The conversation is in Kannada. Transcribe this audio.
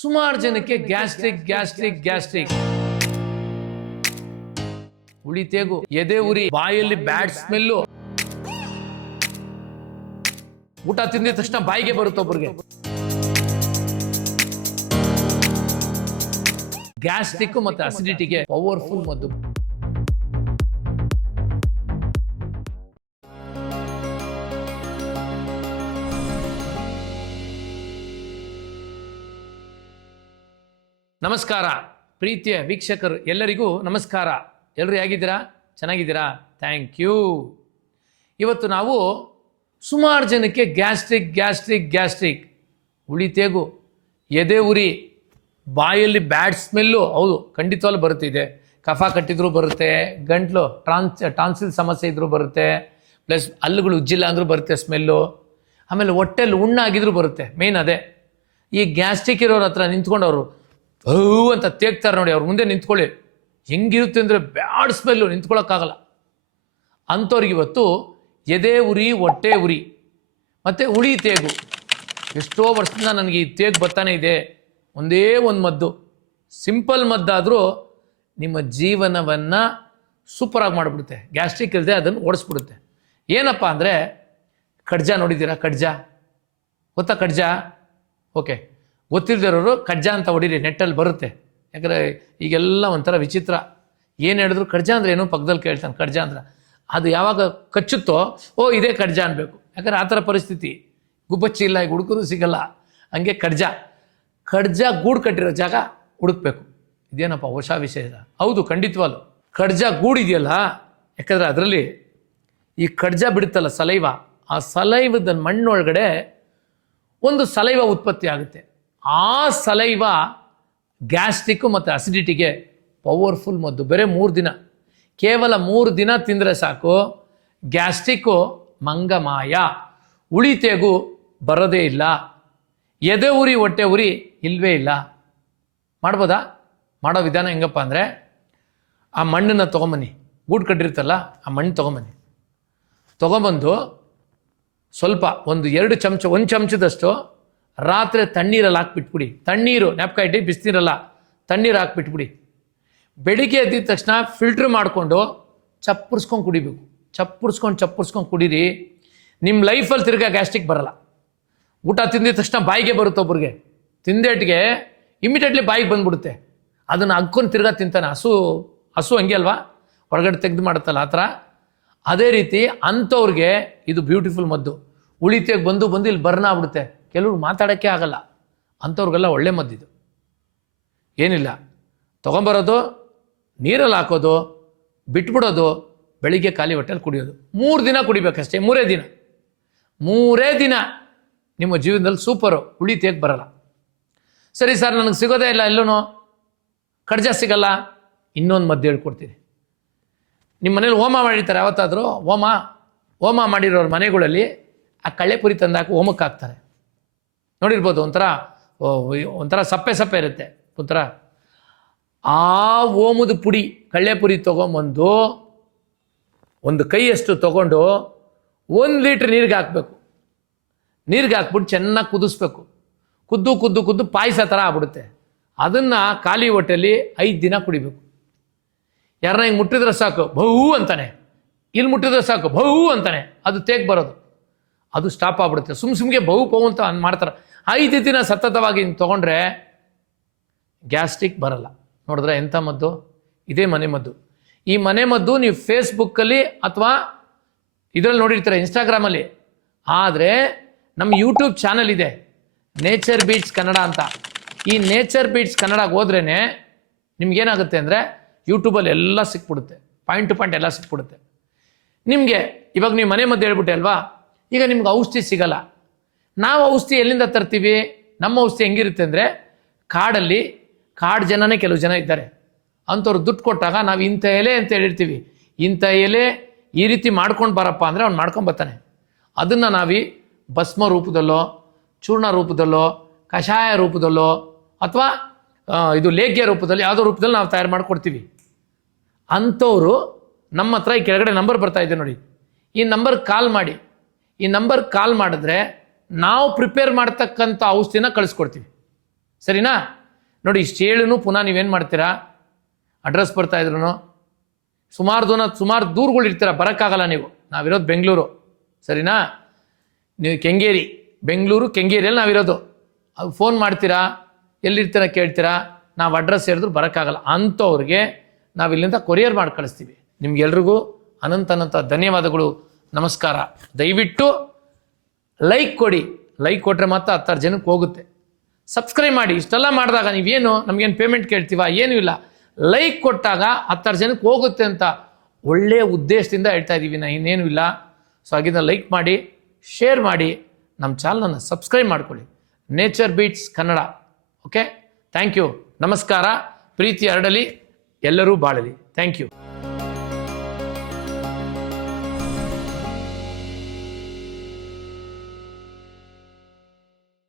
ಸುಮಾರು ಜನಕ್ಕೆ ಗ್ಯಾಸ್ಟ್ರಿಕ್ ಗ್ಯಾಸ್ಟ್ರಿಕ್ ಗ್ಯಾಸ್ಟ್ರಿಕ್ ಉಳಿತೇಗು ಎದೆ ಉರಿ ಬಾಯಲ್ಲಿ ಬ್ಯಾಡ್ ಸ್ಮೆಲ್ಲು. ಊಟ ತಿಂದಿದ ತಕ್ಷಣ ಬಾಯಿಗೆ ಬರುತ್ತೆ ಒಬ್ಬರಿಗೆ ಗ್ಯಾಸ್ಟ್ರಿಕ್ ಮತ್ತೆ ಅಸಿಡಿಟಿಗೆ ಪವರ್ಫುಲ್ ಮದ್ದು. ನಮಸ್ಕಾರ. ಪ್ರೀತಿಯ ವೀಕ್ಷಕರು ಎಲ್ಲರಿಗೂ ನಮಸ್ಕಾರ. ಎಲ್ಲರೂ ಹೇಗಿದ್ದೀರಾ? ಚೆನ್ನಾಗಿದ್ದೀರಾ? ಥ್ಯಾಂಕ್ ಯು ಇವತ್ತು ನಾವು ಸುಮಾರು ಜನಕ್ಕೆ ಗ್ಯಾಸ್ಟ್ರಿಕ್ ಗ್ಯಾಸ್ಟ್ರಿಕ್ ಗ್ಯಾಸ್ಟ್ರಿಕ್ ಉಳಿತೇಗು ಎದೆ ಉರಿ, ಬಾಯಲ್ಲಿ ಬ್ಯಾಡ್ ಸ್ಮೆಲ್ಲು, ಹೌದು, ಖಂಡಿತವಾಗ್ಲೂ ಬರುತ್ತಿದೆ. ಕಫ ಕಟ್ಟಿದ್ರೂ ಬರುತ್ತೆ, ಗಂಟ್ಲು ಟ್ರಾನ್ಸ್ ಟ್ರಾನ್ಸಿಲ್ ಸಮಸ್ಯೆ ಇದ್ರೂ ಬರುತ್ತೆ, ಪ್ಲಸ್ ಹಲ್ಲುಗಳು ಉಜ್ಜಿಲ್ಲ ಅಂದರೂ ಬರುತ್ತೆ ಸ್ಮೆಲ್ಲು, ಆಮೇಲೆ ಹೊಟ್ಟೆಲಿ ಉಣ್ಣಾಗಿದ್ರೂ ಬರುತ್ತೆ ಮೇಯ್ನ್ ಅದೇ. ಈ ಗ್ಯಾಸ್ಟ್ರಿಕ್ ಇರೋರ ಹತ್ರ ನಿಂತ್ಕೊಂಡವರು ಹೂ ಅಂತ ತೇಗ್ತಾರೆ ನೋಡಿ, ಅವ್ರ ಮುಂದೆ ನಿಂತ್ಕೊಳ್ಳಿ. ಹೆಂಗಿರುತ್ತೆ ಅಂದರೆ ಬ್ಯಾಡ್ ಸ್ಮೆಲ್ಲು ನಿಂತ್ಕೊಳ್ಳೋಕ್ಕಾಗಲ್ಲ ಅಂಥವ್ರಿಗೆ ಇವತ್ತು ಎದೆ ಉರಿ, ಹೊಟ್ಟೆ ಉರಿ, ಮತ್ತು ಉಳಿ ತೇಗು. ಎಷ್ಟೋ ವರ್ಷದಿಂದ ನನಗೆ ಈ ತೇಗು ಬರ್ತಾನೆ ಇದೆ. ಒಂದೇ ಒಂದು ಮದ್ದು. ಸಿಂಪಲ್ ಮದ್ದಾದರೂ ನಿಮ್ಮ ಜೀವನವನ್ನು ಸೂಪರಾಗಿ ಮಾಡಿಬಿಡುತ್ತೆ. ಗ್ಯಾಸ್ಟ್ರಿಕ್ ಇಲ್ಲದೆ ಅದನ್ನು ಓಡಿಸ್ಬಿಡುತ್ತೆ. ಏನಪ್ಪ ಅಂದರೆ ಕಡ್ಜ ನೋಡಿದ್ದೀರಾ ಕಡ್ಜ? ಗೊತ್ತಾ ಕಡ್ಜ? ಓಕೆ ಗೊತ್ತಿಲ್ಲದಿರೋರು ಕಜ್ಜ ಅಂತ ಹೊಡೀರಿ, ನೆಟ್ಟಲ್ಲಿ ಬರುತ್ತೆ. ಯಾಕಂದರೆ ಈಗೆಲ್ಲ ಒಂಥರ ವಿಚಿತ್ರ. ಏನು ಹೇಳಿದ್ರು ಕಡ್ಜ ಅಂದ್ರೆ ಏನೋ ಪಕ್ಕದಲ್ಲಿ ಕೇಳ್ತಾನೆ ಕಡ್ಜ ಅಂದ್ರೆ. ಅದು ಯಾವಾಗ ಕಚ್ಚುತ್ತೋ, ಓ, ಇದೇ ಕಡ್ಜ ಅನ್ಬೇಕು. ಯಾಕಂದ್ರೆ ಆ ಥರ ಪರಿಸ್ಥಿತಿ. ಗುಬ್ಬಚ್ಚಿ ಇಲ್ಲ, ಈಗ ಹುಡುಕರು ಸಿಗಲ್ಲ. ಹಂಗೆ ಕಡ್ಜ ಕಡ್ಜ ಗೂಡು ಕಟ್ಟಿರೋ ಜಾಗ ಹುಡುಕ್ಬೇಕು. ಇದೇನಪ್ಪ ಹೊಸ ವಿಷಯ ಹೌದು ಖಂಡಿತವಾಗ್ಲು ಕಡ್ಜ ಗೂಡಿದೆಯಲ್ಲ ಯಾಕಂದರೆ ಅದರಲ್ಲಿ ಈ ಕಡ್ಜ ಬಿಡುತ್ತಲ್ಲ ಸಲೈವ. ಆ ಸಲೈವದ ಮಣ್ಣೊಳಗಡೆ ಒಂದು ಸಲೈವ ಉತ್ಪತ್ತಿ ಆಗುತ್ತೆ. ಆ ಸಲೈವ ಗ್ಯಾಸ್ಟ್ರಿಕ್ಕು ಮತ್ತು ಅಸಿಡಿಟಿಗೆ ಪವರ್ಫುಲ್ ಮದ್ದು. ಬರೀ ಮೂರು ದಿನ. ಕೇವಲ ಮೂರು ದಿನ ತಿಂದರೆ ಸಾಕು. ಗ್ಯಾಸ್ಟ್ರಿಕ್ಕು ಮಂಗಮಾಯ. ಉಳಿತೆಗೂ ಬರೋದೇ ಇಲ್ಲ. ಎದೆ ಉರಿ, ಹೊಟ್ಟೆ ಉರಿ ಇಲ್ವೇ ಇಲ್ಲ. ಮಾಡ್ಬೋದಾ? ಮಾಡೋ ವಿಧಾನ ಹೆಂಗಪ್ಪ ಅಂದರೆ ಆ ಮಣ್ಣನ್ನು ತೊಗೊಂಬನ್ನಿ. ಗೂಡು ಕಟ್ಟಿರ್ತಲ್ಲ, ಆ ಮಣ್ಣು ತೊಗೊಂಬನ್ನಿ. ತೊಗೊಂಬಂದು ಸ್ವಲ್ಪ ಒಂದು ಎರಡು ಚಮಚ, ಒಂದು ಚಮಚದಷ್ಟು ರಾತ್ರಿ ತಣ್ಣೀರಲ್ಲಿ ಹಾಕ್ಬಿಟ್ಬಿಡಿ. ತಣ್ಣೀರು ನೆಪಕ ಇಟ್ಟು ಬಿಸಿನೀರಲ್ಲ ತಣ್ಣೀರು ಹಾಕ್ಬಿಟ್ಬಿಡಿ. ಬೆಳಿಗ್ಗೆ ಎದ್ದಿದ ತಕ್ಷಣ ಫಿಲ್ಟ್ರ್ ಮಾಡಿಕೊಂಡು ಚಪ್ಪರ್ಸ್ಕೊಂಡು ಕುಡಿಬೇಕು. ಚಪ್ಪರ್ಸ್ಕೊಂಡು ಚಪ್ಪರ್ಸ್ಕೊಂಡು ಕುಡೀರಿ. ನಿಮ್ಮ ಲೈಫಲ್ಲಿ ತಿರ್ಗಾ ಗ್ಯಾಸ್ಟ್ರಿಕ್ ಬರಲ್ಲ. ಊಟ ತಿಂದಿದ ತಕ್ಷಣ ಬಾಯಿಗೆ ಬರುತ್ತೆ ಒಬ್ಬರಿಗೆ ತಿಂದೇಟ್ಗೆ ಇಮಿಡಿಯೇಟ್ಲಿ ಬಾಯಿಗೆ ಬಂದ್ಬಿಡುತ್ತೆ. ಅದನ್ನು ಅಗ್ಕೊಂಡು ತಿರ್ಗಾ ತಿಂತಾನೆ. ಹಸು ಹಸು ಹಂಗೆ ಅಲ್ವಾ? ಹೊರಗಡೆ ತೆಗೆದು ಮಾಡುತ್ತಲ್ಲ ಆ ಥರ ಅದೇ ರೀತಿ ಅಂಥವ್ರಿಗೆ ಇದು ಬ್ಯೂಟಿಫುಲ್ ಮದ್ದು. ಉಳಿತೆಗೆ ಬಂದು ಬಂದು ಇಲ್ಲಿ ಬರ್ನ ಆಗ್ಬಿಡುತ್ತೆ. ಕೆಲವ್ರು ಮಾತಾಡೋಕ್ಕೆ ಆಗಲ್ಲ. ಅಂಥವ್ರಿಗೆಲ್ಲ ಒಳ್ಳೆ ಮದ್ದಿದು. ಏನಿಲ್ಲ. ತೊಗೊಂಬರೋದು, ನೀರಲ್ಲಿ ಹಾಕೋದು, ಬಿಟ್ಬಿಡೋದು, ಬೆಳಿಗ್ಗೆ ಖಾಲಿ ಹೊಟ್ಟೆಲಿ ಕುಡಿಯೋದು. ಮೂರು ದಿನ ಕುಡಿಬೇಕಷ್ಟೇ, ಮೂರೇ ದಿನ. ಮೂರೇ ದಿನ ನಿಮ್ಮ ಜೀವನದಲ್ಲಿ ಸೂಪರು, ಉಳಿತೇಗೆ ಬರಲ್ಲ. ಸರಿ ಸರ್, ನನಗೆ ಸಿಗೋದೇ ಇಲ್ಲ ಎಲ್ಲೂ ಕಡ್ಜ ಸಿಗಲ್ಲ. ಇನ್ನೊಂದು ಮದ್ದು ಹೇಳ್ಕೊಡ್ತೀನಿ. ನಿಮ್ಮ ಮನೇಲಿ ಹೋಮ ಮಾಡಿರ್ತಾರೆ, ಯಾವತ್ತಾದರೂ? ಹೋಮ ಹೋಮ ಮಾಡಿರೋರ ಮನೆಗಳಲ್ಲಿ ಆ ಕಳ್ಳೆಪುರಿ ತಂದಾಕ ಹೋಮಕ್ಕೆ ಹಾಕ್ತಾರೆ ನೋಡಿರ್ಬೋದು ಒಂಥರ ಒಂಥರ ಸಪ್ಪೆ ಸಪ್ಪೆ ಇರುತ್ತೆ. ಒಂಥರ, ಆ ಓಮದ ಪುಡಿ ಕಳ್ಳೆಪುರಿ ತೊಗೊಂಬಂದು ಒಂದು ಕೈಯಷ್ಟು ತೊಗೊಂಡು ಒಂದು ಲೀಟ್ರ್ ನೀರಿಗೆ ಹಾಕಬೇಕು. ನೀರಿಗೆ ಹಾಕ್ಬಿಟ್ಟು ಚೆನ್ನಾಗಿ ಕುದಿಸ್ಬೇಕು. ಕುದ್ದು ಕುದ್ದು ಕುದ್ದು ಪಾಯಸ ಥರ ಆಗ್ಬಿಡುತ್ತೆ. ಅದನ್ನು ಖಾಲಿ ಹೊಟ್ಟೆಯಲ್ಲಿ ಐದು ದಿನ ಕುಡಿಬೇಕು. ಯಾರನ್ನ ಹಿಂಗೆ ಮುಟ್ಟಿದ್ರೆ ಸಾಕು ಬಹು ಅಂತಾನೆ. ಇಲ್ಲಿ ಮುಟ್ಟಿದ್ರೆ ಸಾಕು ಬಹು ಅಂತಾನೆ. ಅದು ತೇಗ್ ಬರೋದು ಅದು ಸ್ಟಾಪ್ ಆಗ್ಬಿಡುತ್ತೆ. ಸುಮ್ ಸುಮ್ಗೆ ಬಹು ಬಹು ಅಂತ ಮಾಡ್ತಾರೆ. ಐದು ದಿನ ಸತತವಾಗಿ ತೊಗೊಂಡ್ರೆ ಗ್ಯಾಸ್ಟ್ರಿಕ್ ಬರಲ್ಲ. ನೋಡಿದ್ರೆ ಎಂಥ ಮದ್ದು? ಇದೇ ಮನೆ ಮದ್ದು. ಈ ಮನೆ ಮದ್ದು ನೀವು ಫೇಸ್ಬುಕ್ಕಲ್ಲಿ ಅಥವಾ ಇದರಲ್ಲಿ ನೋಡಿರ್ತೀರ, ಇನ್ಸ್ಟಾಗ್ರಾಮಲ್ಲಿ. ಆದರೆ ನಮ್ಮ ಯೂಟ್ಯೂಬ್ ಚಾನಲ್ ಇದೆ, ನೇಚರ್ ಬೀಟ್ಸ್ ಕನ್ನಡ ಅಂತ. ಈ ನೇಚರ್ ಬೀಟ್ಸ್ ಕನ್ನಡಗೆ ಹೋದ್ರೇ ನಿಮ್ಗೇನಾಗುತ್ತೆ ಅಂದರೆ ಯೂಟ್ಯೂಬಲ್ಲಿ ಎಲ್ಲ ಸಿಕ್ಬಿಡುತ್ತೆ, ಪಾಯಿಂಟ್ ಟು ಪಾಯಿಂಟ್ ಎಲ್ಲ ಸಿಕ್ಬಿಡುತ್ತೆ. ನಿಮಗೆ, ಇವಾಗ ನೀವು ಮನೆ ಮದ್ದು ಹೇಳ್ಬಿಟ್ಟೆ ಅಲ್ವಾ? ಈಗ ನಿಮ್ಗೆ ಔಷಧಿ ಸಿಗಲ್ಲ. ನಾವು ಔಷಧಿ ಎಲ್ಲಿಂದ ತರ್ತೀವಿ? ನಮ್ಮ ಔಷಧಿ ಹೆಂಗಿರುತ್ತೆ ಅಂದರೆ ಕಾಡಲ್ಲಿ ಕಾಡು ಜನನೇ ಕೆಲವು ಜನ ಇದ್ದಾರೆ. ಅಂಥವ್ರು ದುಡ್ಡು ಕೊಟ್ಟಾಗ ನಾವು ಇಂಥ ಎಲೆ ಅಂತ ಹೇಳಿರ್ತೀವಿ. ಇಂಥ ಎಲೆ ಈ ರೀತಿ ಮಾಡ್ಕೊಂಡು ಬರಪ್ಪ ಅಂದರೆ ಅವ್ನು ಮಾಡ್ಕೊಂಡು ಬರ್ತಾನೆ. ಅದನ್ನು ನಾವಿ ಭಸ್ಮ ರೂಪದಲ್ಲೋ, ಚೂರ್ಣ ರೂಪದಲ್ಲೋ, ಕಷಾಯ ರೂಪದಲ್ಲೋ ಅಥವಾ ಇದು ಲೇಖ್ಯ ರೂಪದಲ್ಲಿ ಯಾವುದೋ ರೂಪದಲ್ಲಿ ನಾವು ತಯಾರು ಮಾಡಿಕೊಡ್ತೀವಿ. ಅಂಥವರು ನಮ್ಮ ಹತ್ರ ಈ ಕೆಳಗಡೆ ನಂಬರ್ ಬರ್ತಾ ಇದೆ ನೋಡಿ. ಈ ನಂಬರ್ ಕಾಲ್ ಮಾಡಿ. ಈ ನಂಬರ್ ಕಾಲ್ ಮಾಡಿದ್ರೆ ನಾವು ಪ್ರಿಪೇರ್ ಮಾಡ್ತಕ್ಕಂಥ ಔಷಧಿನ ಕಳಿಸ್ಕೊಡ್ತೀವಿ. ಸರಿನಾ? ನೋಡಿ, ಇಷ್ಟು ಹೇಳೂ ಪುನಃ ನೀವೇನು ಮಾಡ್ತೀರಾ? ಅಡ್ರೆಸ್ ಬರ್ತಾ ಇದ್ರು ಸುಮಾರು ದೂರ, ಸುಮಾರು ದೂರಗಳು ಇರ್ತೀರ, ಬರೋಕ್ಕಾಗಲ್ಲ ನೀವು. ನಾವಿರೋದು ಬೆಂಗಳೂರು. ಸರಿನಾ? ನೀವು ಕೆಂಗೇರಿ, ಬೆಂಗಳೂರು, ಕೆಂಗೇರಿಯಲ್ಲಿ ನಾವಿರೋದು. ಅದು ಫೋನ್ ಮಾಡ್ತೀರಾ? ಎಲ್ಲಿರ್ತೀರ ಕೇಳ್ತೀರಾ? ನಾವು ಅಡ್ರೆಸ್ ಹೇಳಿದ್ರು ಬರೋಕ್ಕಾಗಲ್ಲ. ಅಂಥವ್ರಿಗೆ ನಾವು ಇಲ್ಲಿಂದ ಕೊರಿಯರ್ ಮಾಡಿ ಕಳಿಸ್ತೀವಿ. ನಿಮ್ಗೆಲ್ರಿಗೂ ಅನಂತ ಅನಂತ ಧನ್ಯವಾದಗಳು. ನಮಸ್ಕಾರ. ದಯವಿಟ್ಟು ಲೈಕ್ ಕೊಡಿ. ಲೈಕ್ ಕೊಟ್ಟರೆ ಮಾತ್ರ ಹತ್ತಾರು ಜನಕ್ಕೆ ಹೋಗುತ್ತೆ. ಸಬ್ಸ್ಕ್ರೈಬ್ ಮಾಡಿ. ಇಷ್ಟೆಲ್ಲ ಮಾಡಿದಾಗ ನೀವೇನು ನಮಗೇನು ಪೇಮೆಂಟ್ ಕೇಳ್ತೀವ? ಏನೂ ಇಲ್ಲ. ಲೈಕ್ ಕೊಟ್ಟಾಗ ಹತ್ತಾರು ಜನಕ್ಕೆ ಹೋಗುತ್ತೆ ಅಂತ ಒಳ್ಳೆಯ ಉದ್ದೇಶದಿಂದ ಹೇಳ್ತಾ ಇದ್ದೀವಿ ನಾ. ಇನ್ನೇನು ಇಲ್ಲ. ಸೊ ಹಾಗಿದ್ದ ಲೈಕ್ ಮಾಡಿ ಶೇರ್ ಮಾಡಿ. ನಮ್ಮ ಚಾನಲನ್ನು ಸಬ್ಸ್ಕ್ರೈಬ್ ಮಾಡ್ಕೊಳ್ಳಿ. Nature beats Kannada okay thank you ನಮಸ್ಕಾರ. ಪ್ರೀತಿ ಹರಡಲಿ ಎಲ್ಲರೂ ಬಾಳಲಿ. Thank you